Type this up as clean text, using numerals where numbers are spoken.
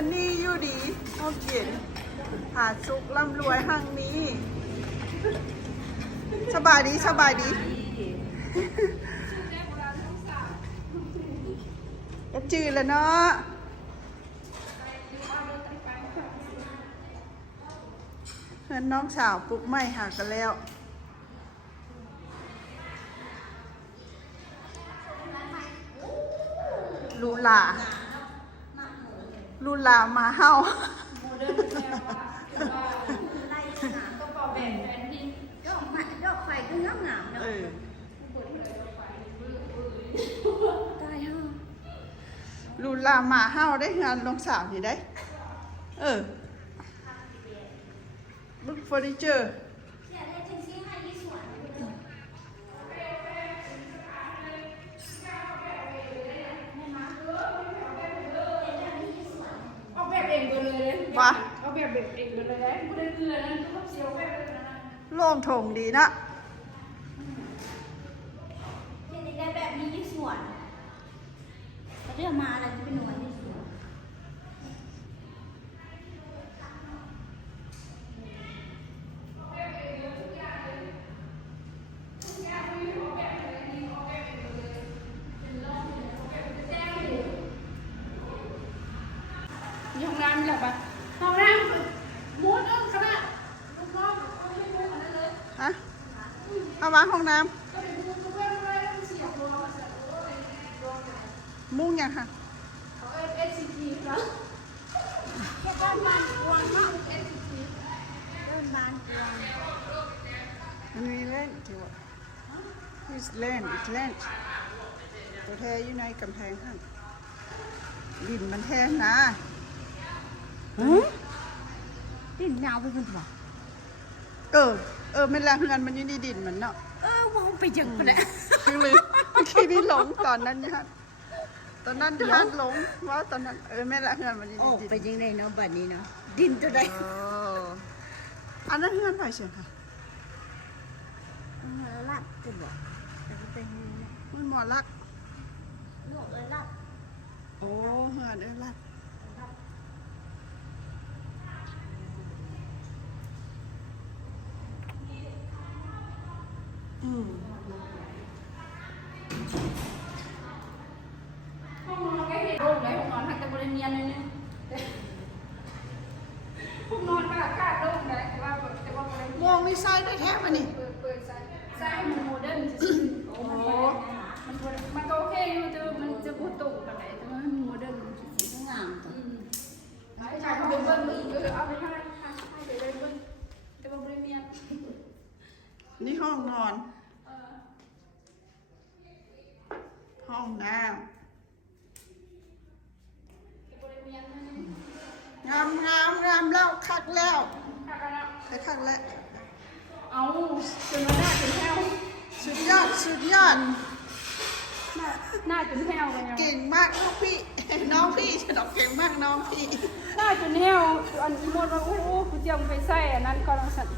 อนนี่อยู่ดีห้องเย็นผาสุกร่ำรวยห้างนี้ สบายดีสบายดีก็จืดแล้วเนาะเพื่อนน้องสาวปลุกไม่หากันแล้วลูลามาเฮาลูลามาเฮาได้งานลงสาวนี่ได้บึกเฟอร์นิเจอร์ว่ะเอาแบบเองเลยนะกูได้เกลือนั่นก็ต้องเสียวแบบนั้นโล่งโถงดีนะได้แบบนี้ที่สวนเขาเรียกมาอะไรจะเป็นหน่วยที่สวนมีห้องน้ำมีหรอปะห้องน้ำมุดขนาดลูกน้องเอาไม่มุดขนาดเลยฮะเอาวางห้องน้ก็เป็นมุดก็ไม่ได้ต้องเสียบตัวมาใส่ำมุ้งยังค่ะเขาSCT นะแค่บ้านกวางมาก SCT เริ่มบานกวาง มันมีเล่นที่ว่าเล่นตัวแท้อยู่ในกำแพงข้างดินมันแท้นะดินยาวไปจนถึงไม่ละเงินมันอยู่ในดินมันเนาะมองไปยังคนเนี่ยคือเลยเมื่อกี้นี่หลงตอนนั้นยะตอนนั้นยะหลงว่าตอนนั้นไม่ละเงินมันอยู่ในดินไปยังไงเนาะบัดนี้เนาะดินตัวใดอันนั้นเงินไปเชียงค่ะลัดจะบอกมันหมอลักหนวดเลยลัดโอ้เงินลักห้องนอนก็เห็นโล่งเลยห้องนอนทางตะบริเมียนเลยเนี่ยห้องนอนก็อากาศโล่งเลยแต่ว่าแต่ว่า มองมีไส้ได้แท้มันนี่เปิดใช่มันโมเดิร์นจริงๆโอ้มันก็โอเคอยู่แต่มันจะพูดตรงกันไหนแต่ว่ามันโมเดิร์นจริงๆงามจ้ะไม่ใช่เขาเป็นเบิ้ลอีกเอาไปให้ไปเลยเบิ้ลแต่ว่าบริเมียนนี่ห้องนอนห้องน้ำงามแล้วคักแล้วไปคักแล้วเอาจนมาหน้าจนแห้วสุดยอดหน้าจนแห้วกันเก่งมากลูกพี่น้องพี่ฉันบอกเก่งมากน้องพี่หน้าจนแห้วอันอีโมดว่าโอ้กูเจียมไปใส่อันนั้นก็ต้องสั่น